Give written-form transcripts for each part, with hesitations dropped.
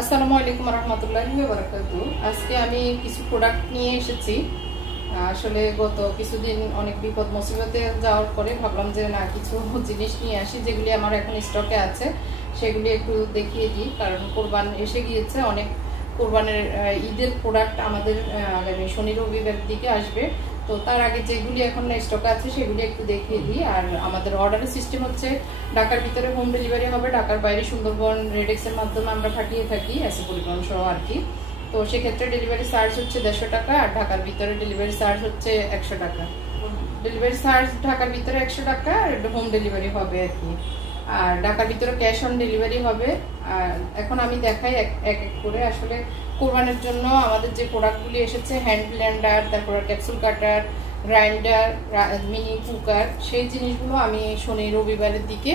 আসসালামু আলাইকুম রহমতুল্লাহি ওয়া বারাকাতুহু। আজকে আমি কিছু প্রোডাক্ট নিয়ে এসেছি। আসলে গত কিছুদিন অনেক বিপদ মুসিবতে যাওয়ার পরে ভাবলাম যে না, কিছু জিনিস নিয়ে আসি যেগুলি আমার এখন স্টকে আছে, সেগুলি একটু দেখিয়ে দিই। কারণ কোরবান এসে গিয়েছে, অনেক কোরবানের ঈদের প্রোডাক্ট আমাদের আগামী শনি রবিবার দিকে আসবে। তো তার আগে যেগুলি এখন স্টকে আছে সেগুলি একটু দেখিয়ে দিই। আর আমাদের অর্ডারের সিস্টেম হচ্ছে ঢাকার ভিতরে হোম ডেলিভারি হবে, ঢাকার বাইরে সুন্দরবন রেডেক্সের মাধ্যমে আমরা পাঠিয়ে থাকি এসে পরিবহন সহ আর কি। তো সেক্ষেত্রে ডেলিভারি চার্জ হচ্ছে 150 টাকা, আর ঢাকার ভিতরে ডেলিভারি চার্জ হচ্ছে 100 টাকা। ডেলিভারি চার্জ ঢাকার ভিতরে 100 টাকা, আর হোম ডেলিভারি হবে আর কি। আর ঢাকার ভিতরে ক্যাশ অন ডেলিভারি হবে। আর এখন আমি দেখাই এক এক করে আসলে কোরবানের জন্য আমাদের যে প্রোডাক্টগুলি এসেছে, হ্যান্ড ব্লেন্ডার, তারপর ক্যাপসুল কাটার, গ্রাইন্ডার, মিনি কুকার, সেই জিনিসগুলো আমি শনি রবিবারের দিকে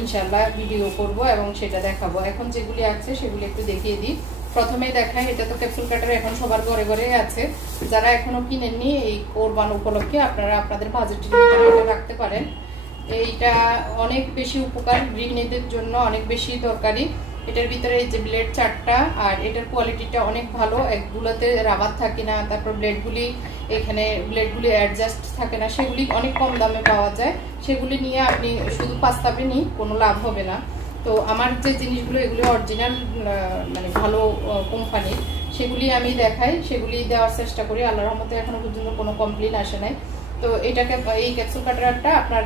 ইনশাল্লাহ ভিডিও করব এবং সেটা দেখাবো। এখন যেগুলি আছে সেগুলি একটু দেখিয়ে দিই। প্রথমে দেখাই, এটা তো ক্যাপসুল কাটার এখন সবার ঘরে ঘরে আছে। যারা এখনো কিনেননি, এই কোরবান উপলক্ষে আপনারা আপনাদের বাজেটের ভিতরে রাখতে পারেন। এইটা অনেক বেশি উপকার, গৃহিণীদের জন্য অনেক বেশি দরকারি। এটার ভিতরে এই যে ব্লেড 4টা, আর এটার কোয়ালিটিটা অনেক ভালো, একগুলোতে রাবার থাকে না, তারপর ব্লেডগুলি অ্যাডজাস্ট থাকে না, সেগুলি অনেক কম দামে পাওয়া যায়। সেগুলি নিয়ে আপনি শুধু পাস্তাবেনই, কোনো লাভ হবে না। তো আমার যে জিনিসগুলো এগুলো অরিজিনাল, মানে ভালো কোম্পানির, সেগুলি আমি দেখাই, সেগুলি দেওয়ার চেষ্টা করি। আল্লাহর রহমতে এখনো পর্যন্ত কোনো কমপ্লেন আসে নাই। তো এটাকে, এই ক্যাপসুল কাটারটা আপনার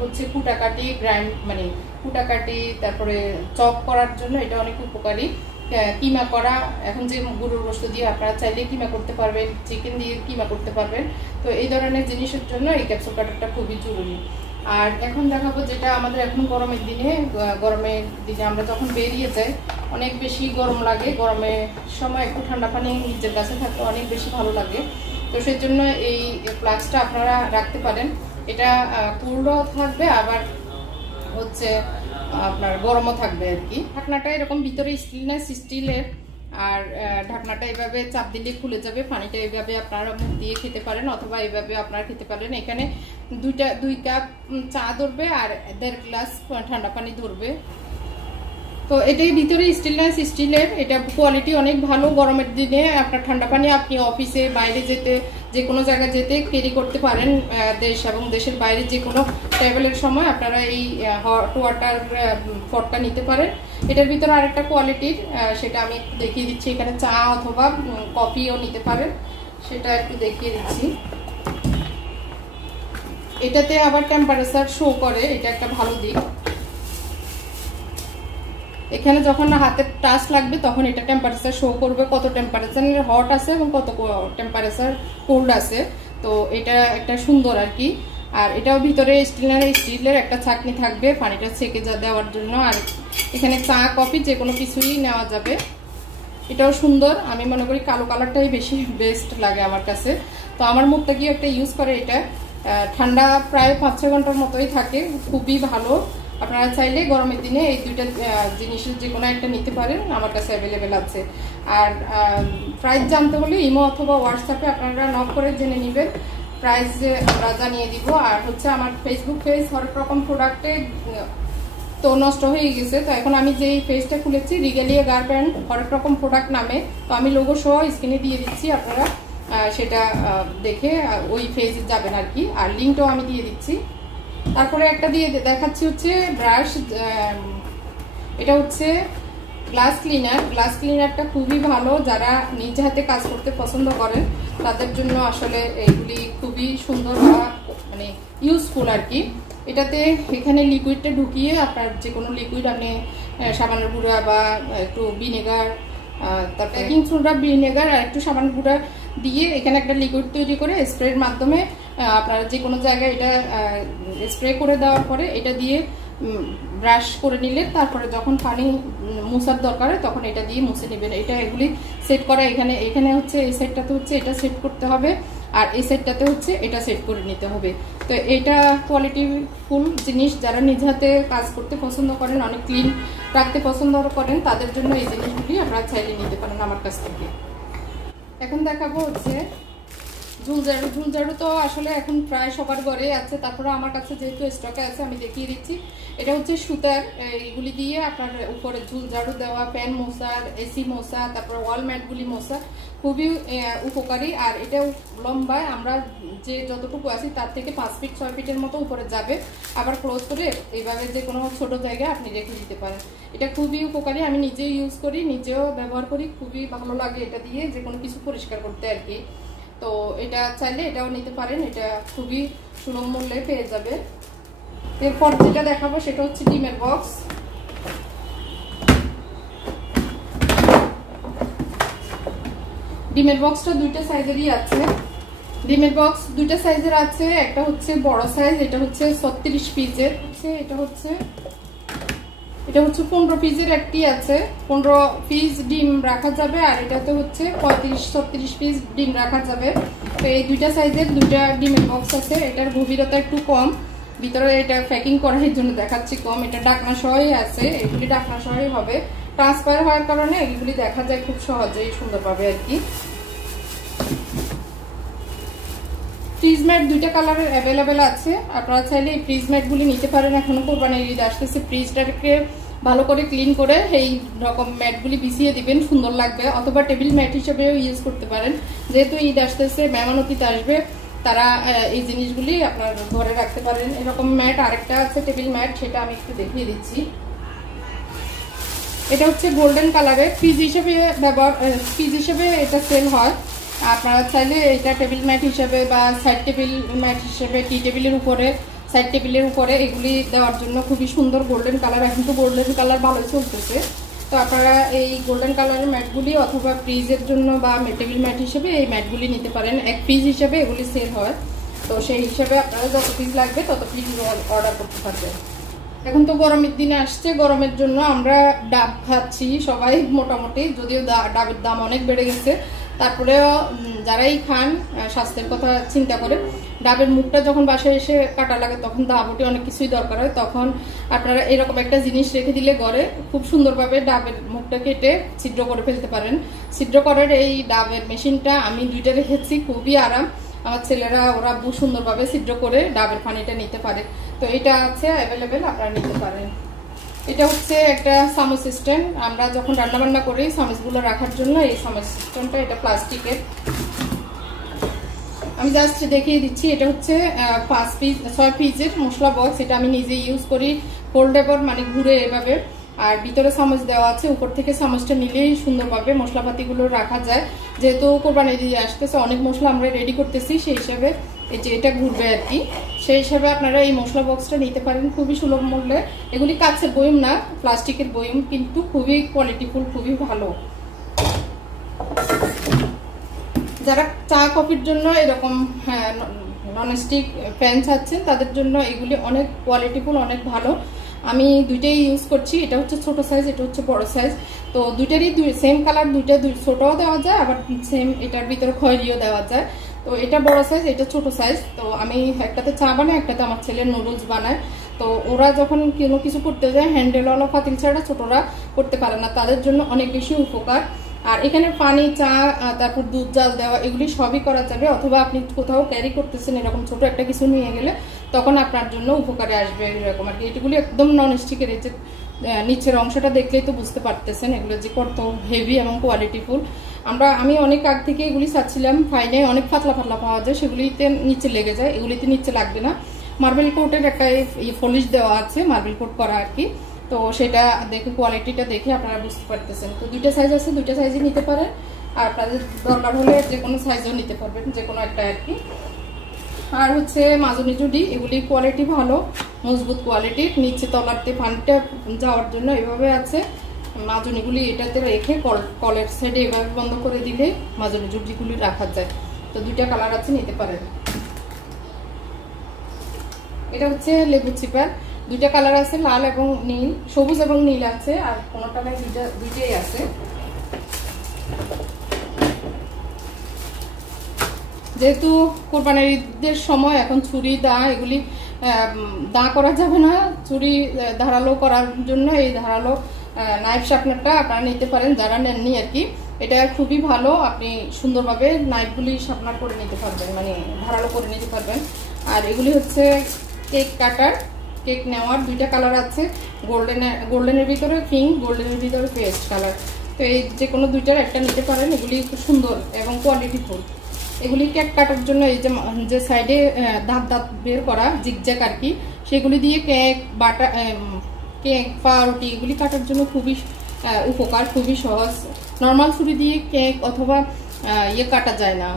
হচ্ছে কুটাকাটি, মানে কুটাকাটি, তারপরে চপ করার জন্য এটা অনেক উপকারী। কিমা করা, এখন যে গরুর গোশত দিয়ে আপনারা চাইলে কিমা করতে পারবেন, চিকেন দিয়ে কিমা করতে পারবেন। তো এই ধরনের জিনিসের জন্য এই ক্যাপসুল কাটারটা খুবই জরুরি। আর এখন দেখাবো যেটা আমাদের এখন গরমের দিনে আমরা যখন বেরিয়ে যাই, অনেক বেশি গরম লাগে। গরমের সময় একটু ঠান্ডা পানি নিজের কাছে থাকলে অনেক বেশি ভালো লাগে। তো সেই জন্য এই ফ্লাস্কটা আপনারা রাখতে পারেন। এটা কুলও থাকবে, আবার হচ্ছে আপনার গরমও থাকবে আর কি। ঢাকনাটা এরকম ভিতরে স্টিলের, আর ঢাকনাটা এভাবে চাপ দিলে খুলে যাবে। পানিটা এইভাবে আপনারা মুখ দিয়ে খেতে পারেন, অথবা এইভাবে আপনারা খেতে পারেন। এখানে 2 কাপ চা ধরবে, আর 1.5 গ্লাস ঠান্ডা পানি ধরবে। তো এটাই ভিতরে স্টিলের, এটা কোয়ালিটি অনেক ভালো। গরমের দিনে আপনার ঠান্ডা পানি আপনি অফিসে, বাইরে যেতে, যে কোনো জায়গায় যেতে ক্যারি করতে পারেন। দেশ এবং দেশের বাইরে যে কোনো ট্রাভেলের সময় আপনারা এই হট ওয়াটার পটটা নিতে পারেন। এটার ভিতরে আরেকটা কোয়ালিটির, সেটা আমি একটু দেখিয়ে দিচ্ছি। এখানে চা অথবা কফিও নিতে পারেন, সেটা একটু দেখিয়ে দিচ্ছি। এটাতে আবার টেম্পারেচার শো করে, এটা একটা ভালো দিক। এখানে যখন হাতে টাচ লাগবে তখন এটা টেম্পারেচার শো করবে, কত টেম্পারেচার হট আছে এবং কত টেম্পারেচার কোল্ড আছে। তো এটা একটা সুন্দর আর কি। আর এটাও ভিতরে স্টিলের একটা ছাঁকনি থাকবে পানিটা ছেঁকে দেওয়ার জন্য। আর এখানে চা কফি যে কোনো কিছুই নেওয়া যাবে। এটাও সুন্দর, আমি মনে করি কালো কালারটাই বেশি বেস্ট লাগে আমার কাছে। তো আমার মুখটা কি একটা ইউজ করে, এটা ঠান্ডা প্রায় 5-6 ঘন্টার মতোই থাকে, খুবই ভালো। আপনারা চাইলে গরমের দিনে এই দুইটা জিনিসের যে কোনো একটা নিতে পারেন, আমার কাছে অ্যাভেলেবেল আছে। আর প্রাইস জানতে হলে ইমো অথবা হোয়াটসঅ্যাপে আপনারা নক করে জেনে নেবেন, প্রাইস যে আমরা জানিয়ে দিব। আর হচ্ছে আমার ফেসবুক পেজ হরেক রকম প্রোডাক্টে তো নষ্ট হয়ে গেছে। তো এখন আমি যেই পেজটা খুলেছি, রিগালিয়া গার্মেন্ট হরেক রকম প্রোডাক্ট নামে, তো আমি লোগো সহ স্ক্রিনে দিয়ে দিচ্ছি, আপনারা সেটা দেখে ওই পেজে যাবেন আর কি। আর লিঙ্কটাও আমি দিয়ে দিচ্ছি। তারপরে একটা দিয়ে দেখাচ্ছি হচ্ছে ব্রাশ, এটা হচ্ছে গ্লাস ক্লিনারটা খুবই ভালো। যারা নিজ হাতে কাজ করতে পছন্দ করেন তাদের জন্য আসলে এগুলি খুবই সুন্দর বা মানে ইউজফুল আর কি। এটাতে এখানে লিকুইডটা ঢুকিয়ে আপনার যে কোনো লিকুইড, আপনি সাবানের গুঁড়া বা একটু ভিনেগার, তারপর বেকিং সোডা, ভিনেগার আর একটু সাবান গুঁড়া দিয়ে এখানে একটা লিকুইড তৈরি করে স্প্রের মাধ্যমে আপনারা যে কোনো জায়গায় এটা স্প্রে করে দেওয়ার পরে এটা দিয়ে ব্রাশ করে নিলে, তারপরে যখন পানি মুছার দরকার হয় তখন এটা দিয়ে মুছে নেবেন। এটা এগুলি সেট করা, এখানে হচ্ছে এই সাইডটাতে হচ্ছে এটা সেট করতে হবে, আর এই সাইডটাতে হচ্ছে এটা সেট করে নিতে হবে। তো এটা কোয়ালিটি ফুল জিনিস। যারা নিজ হাতে কাজ করতে পছন্দ করেন, অনেক ক্লিন রাখতে পছন্দ করেন, তাদের জন্য এই জিনিসগুলি আপনারা চাইলে নিতে পারেন আমার কাছ থেকে। এখন দেখাবো হচ্ছে ঝুলঝাড়ু তো আসলে এখন প্রায় সবার ঘরে আছে, তারপরে আমার কাছে যেহেতু স্টকে আছে আমি দেখিয়ে দিচ্ছি। এটা হচ্ছে সুতার, এইগুলি দিয়ে আপনার উপরে ঝুলঝাড়ু দেওয়া, ফ্যান মোছার, এসি মোছা, তারপর ওয়াল ম্যাটগুলি মোছা, খুবই উপকারী। আর এটা লম্বায় আমরা যে যতটুকু আছি তার থেকে 5 ফিট 6 ফিটের মতো উপরে যাবে, আবার ক্লোজ করে এইভাবে যে কোনো ছোট জায়গায় আপনি রেখে দিতে পারেন। এটা খুবই উপকারী, আমি নিজেও ইউজ করি, নিজেও ব্যবহার করি, খুবই ভালো লাগে এটা দিয়ে যে কোনো কিছু পরিষ্কার করতে আর কি। তো এটা চাইলে এটাও নিতে পারেন, এটা খুবই সুলভ মূল্যে পেয়ে যাবে। এরপর যেটা দেখাবো সেটা হচ্ছে ডিমের বক্স। ডিমের বক্সটা দুইটা সাইজেরই আছে। ডিমের বক্স দুইটা সাইজের আছে, একটা হচ্ছে বড় সাইজ, এটা হচ্ছে 36 পিসের, এটা হচ্ছে 15 পিসের একটি আছে, 15 পিস ডিম রাখা যাবে। আর এটাতে হচ্ছে 35-36 পিস ডিম রাখা যাবে। তো এই দুইটা সাইজের দুইটা ডিমের বক্স আছে। এটার গভীরতা একটু কম, ভিতরে এটা প্যাকিং করার জন্য দেখাচ্ছি কম। এটা ঢাকনা সহই আছে, এগুলি ঢাকনা সহই হবে, ট্রান্সফার হওয়ার কারণে এগুলি দেখা যায় খুব সহজেই সুন্দরভাবে আর কি। ফ্রিজ ম্যাট দুইটা কালারের অ্যাভেলেবেল আছে, আপনারা চাইলে এই ফ্রিজ ম্যাটগুলি নিতে পারেন। এখনো কোরবানির ঈদ আসতেছে, ফ্রিজটাকে ভালো করে ক্লিন করে এই রকম ম্যাটগুলি বিছিয়ে দিবেন, সুন্দর লাগবে। অথবা টেবিল ম্যাট হিসেবেও ইউজ করতে পারেন, যেহেতু ঈদ আসতেছে, মেহমান অতিথি আসবে, তারা এই জিনিসগুলি আপনার ঘরে রাখতে পারেন। এরকম ম্যাট আরেকটা আছে টেবিল ম্যাট, সেটা আমি একটু দেখিয়ে দিচ্ছি। এটা হচ্ছে গোল্ডেন কালারের, ফ্রিজ হিসেবে এটা সেল হয়। আপনারা চাইলে এটা টেবিল ম্যাট হিসেবে বা সাইড টেবিল ম্যাট হিসেবে, টি টেবিলের উপরে, সাইড টেবিলের উপরে এগুলি দেওয়ার জন্য খুবই সুন্দর গোল্ডেন কালার। এখন তো গোল্ডেন কালার ভালোই চলতেছে, তো আপনারা এই গোল্ডেন কালারের ম্যাটগুলি অথবা ফ্রিজের জন্য বা টেবিল ম্যাট হিসেবে এই ম্যাটগুলি নিতে পারেন। এক পিস হিসেবে এগুলি সেল হয়, তো সেই হিসেবে আপনারা যত পিস লাগবে তত পিস অর্ডার করতে পারবেন। এখন তো গরমের দিনে আসছে, গরমের জন্য আমরা ডাব খাচ্ছি সবাই মোটামুটি, যদিও ডাবের দাম অনেক বেড়ে গেছে, তারপরেও যারাই খান স্বাস্থ্যের কথা চিন্তা করে, ডাবের মুখটা যখন বাসায় এসে কাটা লাগে তখন দাবটি অনেক কিছুই দরকার হয়, তখন আপনারা এরকম একটা জিনিস রেখে দিলে ঘরে খুব সুন্দরভাবে ডাবের মুখটা কেটে ছিদ্র করে ফেলতে পারেন। ছিদ্র করার এই ডাবের মেশিনটা আমি দুইটা রেখেছি, খুবই আরাম। আমার ছেলেরা ওরা বহু সুন্দরভাবে ছিদ্র করে ডাবের পানিটা নিতে পারে, তো এটা আছে অ্যাভেলেবেল, আপনারা নিতে পারেন। এটা হচ্ছে একটা চামচ সিস্টেম, আমরা যখন রান্না বান্না করি চামচগুলো রাখার জন্য এই চামচ সিস্টেমটা, এটা প্লাস্টিকের। আমি জাস্ট দেখিয়ে দিচ্ছি। এটা হচ্ছে 6 পিসের মশলা বক্স, এটা আমি নিজে ইউজ করি, ফোল্ডেবল মানে ঘুরে এভাবে, আর ভিতরে চামচ দেওয়া আছে, উপর থেকে চামচটা নিলেই সুন্দরভাবে মশলাপাতিগুলো রাখা যায়। যেহেতু কোরবানি দিয়ে আসতেছে, অনেক মশলা আমরা রেডি করতেছি, সেই হিসাবে এই যে এটা ঘুরবে আর কি, সেই হিসাবে আপনারা এই মশলা বক্সটা নিতে পারেন খুবই সুলভ মূল্যে। এগুলি কাচের বয়ম না, প্লাস্টিকের বয়ম, কিন্তু খুবই কোয়ালিটিফুল, খুবই ভালো। যারা চা কফির জন্য এরকম ননস্টিক প্যান চাচ্ছেন তাদের জন্য এগুলি অনেক কোয়ালিটিফুল, অনেক ভালো। আমি দুইটাই ইউজ করছি, এটা হচ্ছে ছোট সাইজ, এটা হচ্ছে বড় সাইজ। তো দুইটারই সেম কালার, দুইটা ছোটও দেওয়া যায়, আবার সেম এটার ভিতরে খয়েরিও দেওয়া যায়। তো এটা বড় সাইজ, এটা ছোট সাইজ। তো আমি একটাতে চা বানাই, একটাতে আমার ছেলে নুডলস বানায়। তো ওরা যখন কোনো কিছু করতে যায়, হ্যান্ডেলওয়ালা পাতিল ছাড়া ছোটরা করতে পারে না, তাদের জন্য অনেক বেশি উপকার। আর এখানে পানি, চা, তারপর দুধ জাল দেওয়া, এগুলি সবই করা যাবে। অথবা আপনি কোথাও ক্যারি করতেছেন, এরকম ছোট একটা কিছু নিয়ে গেলে তখন আপনার জন্য উপকারে আসবে এরকম আর কি। এগুলি একদম নন স্টিকের, এই যে নিচের অংশটা দেখলেই তো বুঝতে পারতেছেন এগুলো যে কত হেভি এবং কোয়ালিটিফুল। আমি অনেক আগ থেকে এগুলি চাচ্ছিলাম, ফাইনে অনেক পাতলা পাতলা পাওয়া যায়, সেগুলিতে নিচে লেগে যায়, এগুলিতে নিচে লাগবে না। মার্বেল কোটের একটা পলিশ দেওয়া আছে, মার্বেল কোট করা আর কি। তো সেটা দেখে, কোয়ালিটিটা দেখে আপনারা বুঝতে পারতেছেন। তো দুইটা সাইজ আছে, দুইটা সাইজই নিতে পারেন, আর আপনাদের দরকার হলে যে কোনো সাইজও নিতে পারবেন, যে কোনো একটা আর কি। আর হচ্ছে মাজনি জুডি, এগুলি কোয়ালিটি ভালো, মজবুত কোয়ালিটির, নিচে তলাতে পানিটা যাওয়ার জন্য এভাবে আছে। মাজনিগুলি এটাতে রেখে কলের সাইডে এভাবে বন্ধ করে দিলে মাজনি জুডিগুলি রাখা যায়। তো দুইটা কালার আছে, নিতে পারেন। এটা হচ্ছে লেবু চিপার, দুইটা কালার আছে, লাল এবং নীল, সবুজ এবং নীল আছে, আর কোনোটা নাই, দুইটাই আছে। যেহেতু কোরবানির ঈদের সময়, এখন ছুরি, দা এগুলি দা করা যাবে না, ছুরি ধারালো করার জন্য এই ধারালো নাইফ শার্পনারটা আপনারা নিতে পারেন, যারা নেননি আর কি। এটা খুবই ভালো, আপনি সুন্দরভাবে নাইফগুলি শার্পনার করে নিতে পারবেন, মানে ধারালো করে নিতে পারবেন। আর এগুলি হচ্ছে কেক কাটার, কেক নেওয়ার দুইটা কালার আছে, গোল্ডেনের ভিতরে পিঙ্ক, গোল্ডেনের ভিতরে পেস্ট কালার। তো এই যে কোনো দুইটার একটা নিতে পারেন, এগুলি খুব সুন্দর এবং কোয়ালিটিফুল। এগুলি কেক কাটার জন্য এই যে সাইডে দাঁত দাঁত বের করা জিগজ্যাগ আর কি, সেগুলি দিয়ে কেক বাটা, কেক পাউরুটি এগুলি কাটার জন্য খুবই উপকার, খুবই সহজ। নর্মাল ছুরি দিয়ে কেক অথবা কাটা যায় না,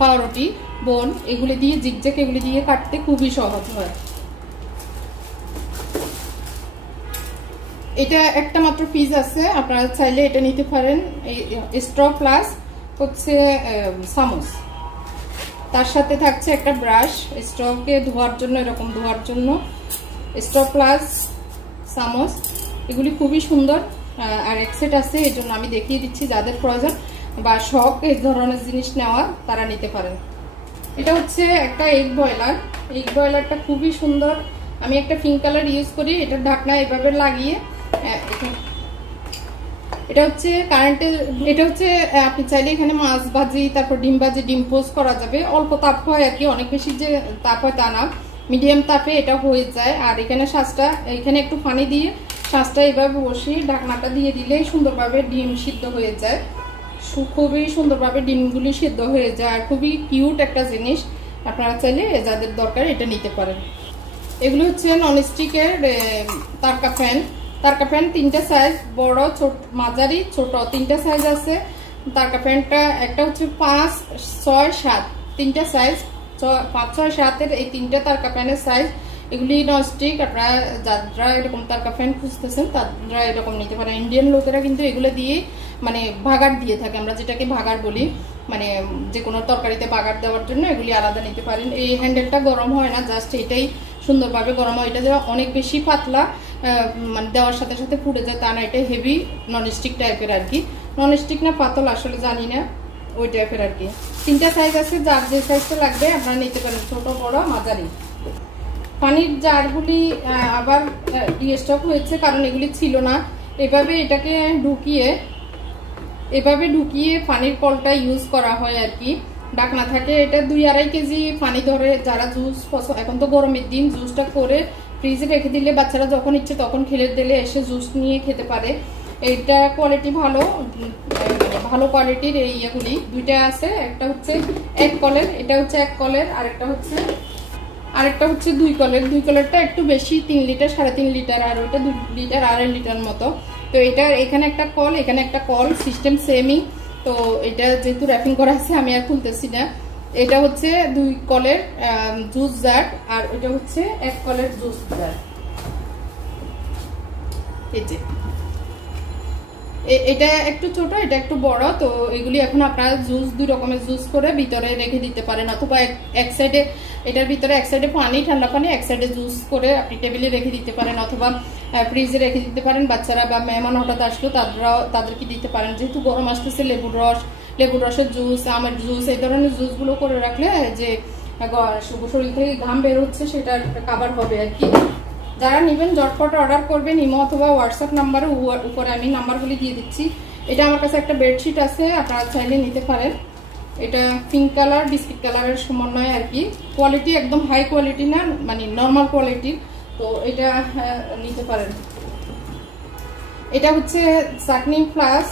পাউরুটি বোন এগুলি দিয়ে জিগজ্যাগ এগুলি দিয়ে কাটতে খুবই সহজ হয়। এটা একটা মাত্র পিস আছে, আপনারা চাইলে এটা নিতে পারেন। স্ট্র প্লাস হচ্ছে চামচ, তার সাথে থাকছে একটা ব্রাশ স্ট্রকে ধোয়ার জন্য, এরকম ধোয়ার জন্য স্ট্র প্লাস চামচ। এগুলি খুবই সুন্দর। আর এক সেট আছে, এই জন্য আমি দেখিয়ে দিচ্ছি, যাদের প্রয়োজন বা শখ এই ধরনের জিনিস নেওয়া তারা নিতে পারেন। এটা হচ্ছে একটা এগ বয়লার। এগ বয়লারটা খুবই সুন্দর। আমি একটা পিঙ্ক কালার ইউজ করি। এটার ঢাকনা এভাবে লাগিয়ে, এটা হচ্ছে কারেন্টের, এটা হচ্ছে আপনি চাইলে এখানে মাছ ভাজি, তারপর ডিম ভাজি, ডিম পোস্ট করা যাবে। অল্প তাপ হয় আর কি, অনেক বেশি যে তাপ হয় তা না, মিডিয়াম তাপে এটা হয়ে যায়। আর এখানে শ্বাসটা, এখানে একটু পানি দিয়ে শ্বাসটা এইভাবে বসিয়ে ঢাকনাটা দিয়ে দিলে সুন্দরভাবে ডিম সিদ্ধ হয়ে যায়। খুবই সুন্দরভাবে ডিমগুলি সিদ্ধ হয়ে যায়। আর খুবই কিউট একটা জিনিস, আপনারা চাইলে যাদের দরকার এটা নিতে পারেন। এগুলো হচ্ছে ননস্টিকের তারকা ফ্যান। তারকা ফ্যান তিনটা সাইজ, বড়, ছোট, মাঝারি, ছোট, তিনটা সাইজ আছে। তারকা ফ্যানটা একটা হচ্ছে 5, 6, 7 তিনটা সাইজ, 5, 6, 7 এই তিনটা তারকা ফ্যানের সাইজ। এগুলি ননস্টিক। আপনারা যারা এরকম তারকা ফ্যান খুঁজতেছেন তারা এরকম নিতে পারেন। ইন্ডিয়ান লোকেরা কিন্তু এগুলো দিয়ে মানে ভাগার দিয়ে থাকে, আমরা যেটাকে ভাগার বলি, মানে যে কোনো তরকারিতে ভাগার দেওয়ার জন্য এগুলি আলাদা নিতে পারেন। এই হ্যান্ডেলটা গরম হয় না, জাস্ট এটাই সুন্দরভাবে গরম হয়। এটা দেওয়া অনেক বেশি পাতলা, মানে দেওয়ার সাথে সাথে পুড়ে যায় তা না, এটা হেভি ননস্টিক টাইপের আর কি। ননস্টিক না পাতল আসলে জানি না, ওই টাইপের আর কি। তিনটা সাইজ আছে, যার যে সাইজটা লাগবে আপনারা নিতে পারেন, ছোট, বড়, মাঝারি। পানির জারগুলি আবার রিস্টক হয়েছে, কারণ এগুলি ছিল না। এভাবে এটাকে ঢুকিয়ে পানির কলটা ইউজ করা হয় আর কি। ঢাকনা থাকে। এটা 2-2.5 কেজি পানি ধরে। যারা জুস পছন্দ, এখন তো গরমের দিন, জুসটা করে ফ্রিজে রেখে দিলে বাচ্চারা যখন ইচ্ছে তখন খেলে দিলে এসে জুস নিয়ে খেতে পারে। এইটা কোয়ালিটি ভালো, ভালো কোয়ালিটির এই ইয়েগুলি দুইটা আছে। একটা হচ্ছে 1 কলের, এটা হচ্ছে 1 কলের, আরেকটা হচ্ছে 2 কলের। 2 কলেরটা একটু বেশি, 3 লিটার, 3.5 লিটার, আর ওইটা 2 লিটার, 2.5 লিটার মতো। তো এটা এখানে একটা কল, এখানে একটা কল, সিস্টেম সেমই। তো এটা যেহেতু র্যাপিং করা আছে আমি আর খুলতেছি না। এটা হচ্ছে 2 কলের জুস জার, আর এটা হচ্ছে 1 কলের জুস জার। এই যে এটা একটু ছোট, এটা একটু বড়। তো এগুলি এখন আপনারা জুস 2 রকমের জুস করে ভিতরে রেখে দিতে পারেন, অথবা এক সাইডে, এটার ভিতরে এক সাইডে পানি, ঠান্ডা পানি, এক সাইডে জুস করে আপনি টেবিলে রেখে দিতে পারেন, অথবা ফ্রিজে রেখে দিতে পারেন। বাচ্চারা বা মেহমান হঠাৎ আসলো তাদেরকে দিতে পারেন। যেহেতু গরম আসতেছে, লেবুর রসের জুস, আমের জুস, এই ধরনের জুসগুলো করে রাখলে যে শরীর থেকে ঘাম বের হচ্ছে সেটা কাভার হবে আর কি। যারা নেবেন ঝটপট অর্ডার করবেন, ইমো অথবা হোয়াটসঅ্যাপ নাম্বারে, উপরে আমি নাম্বারগুলি দিয়ে দিচ্ছি। এটা আমার কাছে একটা বেডশিট আছে, আপনারা চাইলে নিতে পারেন। এটা পিঙ্ক কালার, বিস্কিট কালারের সমন্বয় আর কি। কোয়ালিটি একদম হাই কোয়ালিটি না, মানে নর্মাল কোয়ালিটির। তো এটা নিতে পারেন। এটা হচ্ছে চাটনি প্লাস,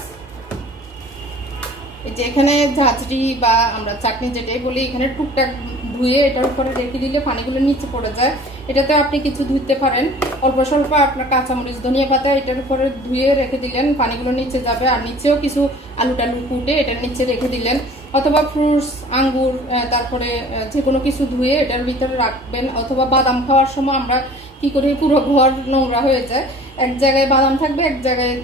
এই যে এখানে ঝাঁঝরি বা আমরা চাটনি যেটাই বলি, এখানে টুকটাক ধুয়ে এটার উপরে রেখে দিলে পানিগুলো নিচে পড়ে যায়। এটাতে আপনি কিছু ধুতে পারেন, অল্প স্বল্প আপনার কাঁচামরিচ, ধনিয়া পাতা এটার উপরে ধুয়ে রেখে দিলেন, পানিগুলো নিচে যাবে। আর নিচেও কিছু আলু টালু কুটে এটার নিচে রেখে দিলেন, অথবা ফ্রুটস, আঙ্গুর, তারপরে যে কোনো কিছু ধুয়ে এটার ভিতরে রাখবেন। অথবা বাদাম খাওয়ার সময় আমরা কি করি, পুরো ঘর নোংরা হয়ে যায়, এক জায়গায় বাদাম থাকবে, এক জায়গায়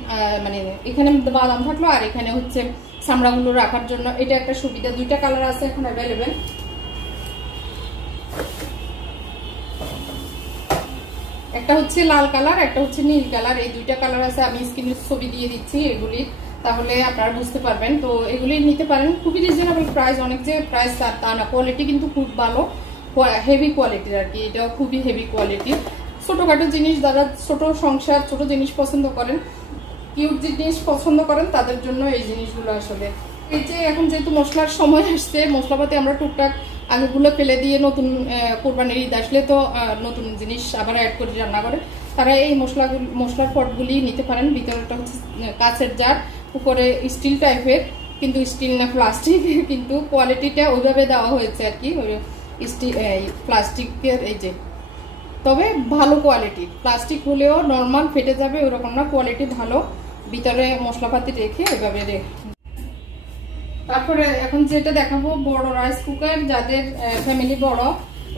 মানে এখানে বাদাম থাকলো আর এখানে হচ্ছে চামড়াগুলো রাখার জন্য এটা একটা সুবিধা। 2টা কালার আছে এখন অ্যাভেলেবেল। একটা হচ্ছে লাল কালার, একটা হচ্ছে নীল কালার। এই 2টা কালার আছে, আমি স্ক্রিনে ছবি দিয়ে দিচ্ছি এগুলি, তাহলে আপনারা বুঝতে পারবেন। তো এগুলি নিতে পারেন, খুবই রিজনেবল প্রাইস। অনেক যে প্রাইস তা না, কোয়ালিটি কিন্তু খুব ভালো, হেভি কোয়ালিটির আর কি। এটাও খুবই হেভি কোয়ালিটি। ছোটখাটো জিনিস, যারা ছোট সংসার, ছোট জিনিস পছন্দ করেন কিউট জিনিস পছন্দ করেন তাদের জন্য এই জিনিসগুলো আসলে। এই যে এখন যেহেতু মশলার সময় আসছে, মশলাপাতি আমরা টুকটাক আগেগুলো ফেলে দিয়ে নতুন কোরবানির ঈদ আসলে তো নতুন জিনিস আবার অ্যাড করে রান্না করে, তারা এই মশলার পটগুলি নিতে পারেন। ভিতরটা হচ্ছে কাঁচের জার, উপরে স্টিল টাইপের, কিন্তু স্টিল না প্লাস্টিক, কিন্তু কোয়ালিটিটা ওইভাবে দেওয়া হয়েছে আর কি, স্টিল প্লাস্টিকের এই যে, তবে ভালো কোয়ালিটি। প্লাস্টিক হলেও নর্মাল ফেটে যাবে ওরকম না, কোয়ালিটি ভালো। ভিতরে মশলাপাতি রেখে এভাবে তারপরে এখন যেটা দেখাবো বড় রাইস কুকার, যাদের ফ্যামিলি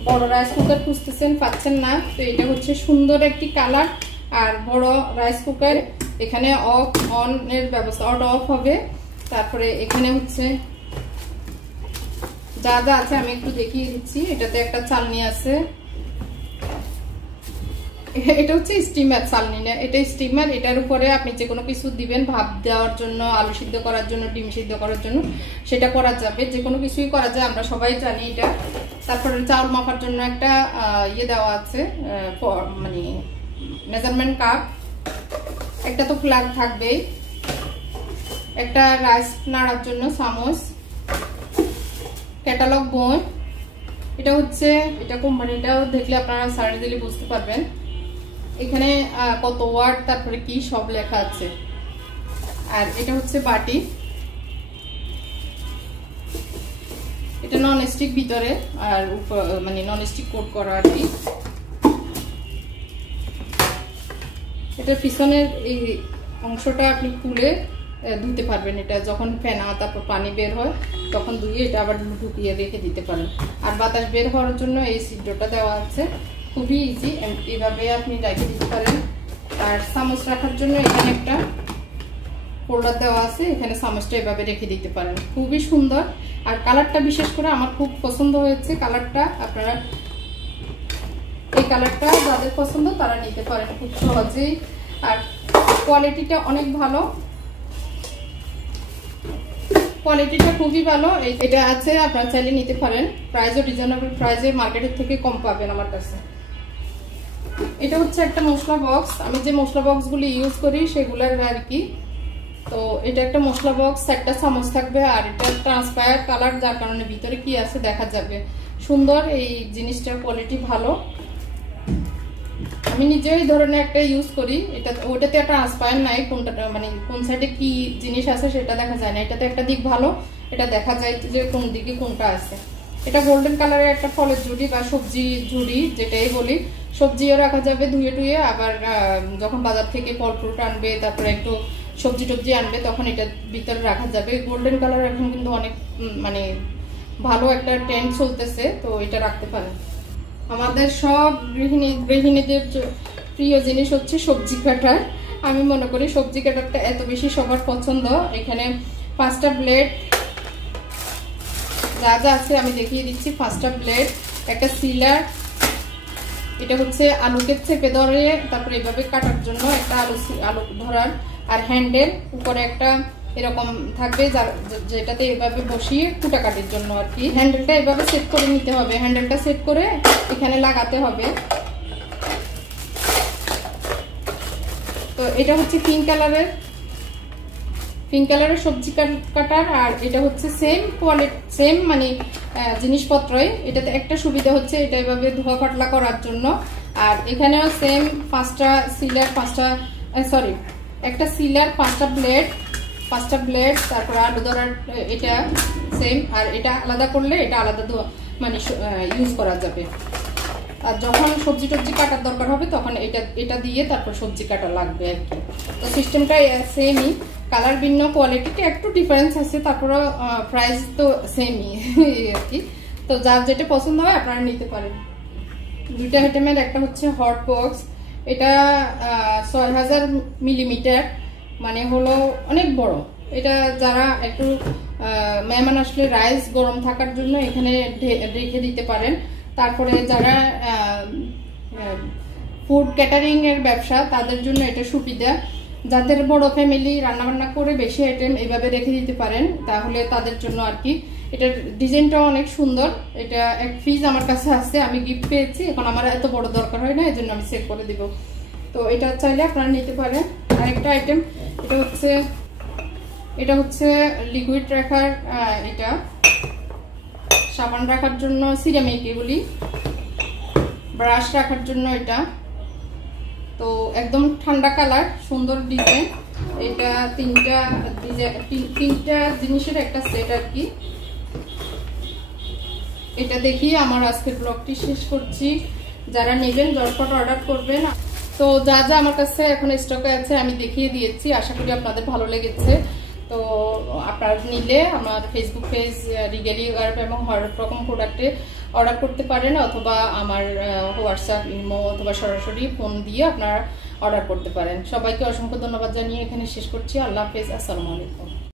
বড় রাইস কুকার খুঁজতেছেন পাচ্ছেন না, তো এটা হচ্ছে সুন্দর একটি কালার আর বড় রাইস কুকার। এখানে অফ অন এর ব্যবস্থা, অন অফ হবে। তারপরে এখানে হচ্ছে যা যা আছে আমি একটু দেখিয়ে দিচ্ছি। এটাতে একটা চালনি আছে, এটা হচ্ছে স্টিমার, চালনি না, এটা স্টিমার। এটার উপরে আপনি যে কোনো কিছু দিবেন, ভাপ দেওয়ার জন্য, আলু সিদ্ধ করার জন্য, ডিম সিদ্ধ করার জন্য, সেটা করা যাবে, যে কোনো কিছুই করা যায়, আমরা সবাই জানি এটা। তারপরে চাউল মাপার জন্য একটা ইয়ে দেওয়া আছে, মানে মেজারমেন্ট কাপ। একটা তো প্লাগ থাকবেই, একটা রাইস নাড়ার জন্য চামচ, ক্যাটালগ বই। এটা হচ্ছে, এটা কোম্পানিটাও দেখলে আপনারা সার্চ দিলে বুঝতে পারবেন। এখানে কত ওয়াট তারপরে কি সব লেখা আছে। আর এটা হচ্ছে বাটি, এটা নন স্টিক ভিতরে আর মানে নন স্টিক কোট করা আর কি। এটার পিছনের এই অংশটা আপনি খুলে ধুতে পারবেন, এটা যখন ফেনা তারপর পানি বের হয় তখন ধুয়ে এটা আবার ঢুকিয়ে রেখে দিতে পারেন। আর বাতাস বের হওয়ার জন্য এই ছিদ্রটা দেওয়া আছে, খুবই ইজি, এভাবে আপনি রেখে দিতে পারেন। আর চামচ রাখার জন্য এখানে একটা হোল্ডার দেওয়া আছে, এখানে চামচটা এভাবে রেখে দিতে পারেন। খুবই সুন্দর। আর কালারটা বিশেষ করে আমার খুব পছন্দ হয়েছে কালারটা। আপনারা এই কালারটা যাদের পছন্দ তারা নিতে পারেন খুব সহজেই। আর কোয়ালিটিটা অনেক ভালো, কোয়ালিটিটা খুবই ভালো। এটা আছে, আপনারা চাইলে নিতে পারেন। প্রাইসও রিজনেবল প্রাইসে, মার্কেটের থেকে কম পাবেন আমার কাছে। এটা হচ্ছে একটা মশলা বক্স, আমি যে মশলা বক্সগুলি ইউজ করি সেগুলোর আর কি। তো এটা একটা মশলা বক্স, একটা চামচ থাকবে, আর এটা ট্রান্সপায়ার কালার, যার কারণে ভিতরে কি আছে দেখা যাবে। সুন্দর এই জিনিসটার কোয়ালিটি ভালো। আমি নিজেই ধরনের একটা ইউজ করি, এটা ওটাতে ট্রান্সপায়ার নাই, কোনটা মানে কোন সাইডে কি জিনিস আছে সেটা দেখা যায় না। এটাতে একটা দিক ভালো, এটা দেখা যায় যে কোন দিকে কোনটা আছে। এটা গোল্ডেন কালারের একটা ফলের ঝুড়ি বা সবজি ঝুড়ি যেটাই বলি, সবজিও রাখা যাবে ধুয়ে টুয়ে। আবার যখন বাজার থেকে ফল ফ্রুট আনবে, তারপরে একটু সবজি টবজি আনবে, তখন এটা ভিতরে রাখা যাবে। গোল্ডেন কালার এখন কিন্তু অনেক মানে ভালো একটা ট্রেন্ড চলতেছে, তো এটা রাখতে পারেন। আমাদের সব গৃহিণীদের প্রিয় জিনিস হচ্ছে সবজি কাটার। আমি মনে করি সবজি কাটারটা এত বেশি সবার পছন্দ। এখানে 5টা ব্লেড, যা যা আছে আমি দেখিয়ে দিচ্ছি। 5টা ব্লেড, একটা সিলার, এটা হচ্ছে আলুকে চেপে ধরে তারপরে এভাবে কাটার জন্য একটা আলু ধরার, আর হ্যান্ডেল উপরে একটা এরকম থাকবে যেটাতে এভাবে বসিয়ে কুটা কাটির জন্য আর কি। হ্যান্ডেলটা এভাবে সেট করে নিতে হবে, হ্যান্ডেলটা সেট করে এখানে লাগাতে হবে। তো এটা হচ্ছে পিঙ্ক কালারের সবজি কাটার। আর এটা হচ্ছে সেম কোয়ালিটি, সেম মানে জিনিসপত্রই। এটাতে একটা সুবিধা হচ্ছে এটা এভাবে ধোয়া পাতলা করার জন্য। আর এখানেও সেম 5টা সিলার, একটা সিলার, 5টা ব্লেড, তারপর আলু ধরার এটা সেম। আর এটা আলাদা করলে এটা আলাদা মানে ইউজ করা যাবে। আর যখন সবজি টবজি কাটার দরকার হবে তখন এটা দিয়ে তারপর সবজি কাটা লাগবে আর কি। তো সিস্টেমটা সেমই, কালার ভিন্ন, কোয়ালিটিতে একটু ডিফারেন্স আছে, তারপরে প্রাইস তো সেমই আর কি। তো যার যেটা পছন্দ হয় আপনারা নিতে পারেন। 2টা আইটেমের, একটা হচ্ছে হট বক্স, এটা 6000 মিলিমিটার, মানে হলো অনেক বড়। এটা যারা একটু মেহমান আসলে রাইস গরম থাকার জন্য এখানে রেখে দিতে পারেন। তারপরে যারা ফুড ক্যাটারিং এর ব্যবসা তাদের জন্য এটা সুবিধা। যাদের বড় ফ্যামিলি, রান্নাবান্না করে বেশি আইটেম এইভাবে রেখে দিতে পারেন, তাহলে তাদের জন্য আর কি। এটার ডিজাইনটাও অনেক সুন্দর। এটা এক পিস আমার কাছে আছে, আমি গিফট পেয়েছি, এখন আমার এত বড় দরকার হয় না, এই জন্য আমি সেট করে দিব। তো এটা চাইলে আপনারা নিতে পারেন। আরেকটা আইটেম, এটা হচ্ছে লিকুইড রাখার, এটা সাবান রাখার জন্য সিরামিক, এগুলি ব্রাশ রাখার জন্য এটা। তো একদম ঠান্ডা কালার, সুন্দর ডিজাইন। এটা তিনটা জিনিসের একটা সেট আর কি। এটা দেখিয়ে আমার আজকের ব্লগটি শেষ করছি। যারা নেবেন ঝটপট অর্ডার করবেন। তো যা যা আমার কাছে এখন স্টকে আছে আমি দেখিয়ে দিয়েছি, আশা করি আপনাদের ভালো লেগেছে। তো আপনারা নিলে আমার ফেসবুক পেজ রিগেলি গার্ব এবং হরেক রকম প্রোডাক্টে অর্ডার করতে পারেন, অথবা আমার হোয়াটসঅ্যাপ, ইমো অথবা সরাসরি ফোন দিয়ে আপনারা অর্ডার করতে পারেন। সবাইকে অসংখ্য ধন্যবাদ জানিয়ে এখানে শেষ করছি। আল্লাহ হাফেজ, আসসালামু আলাইকুম।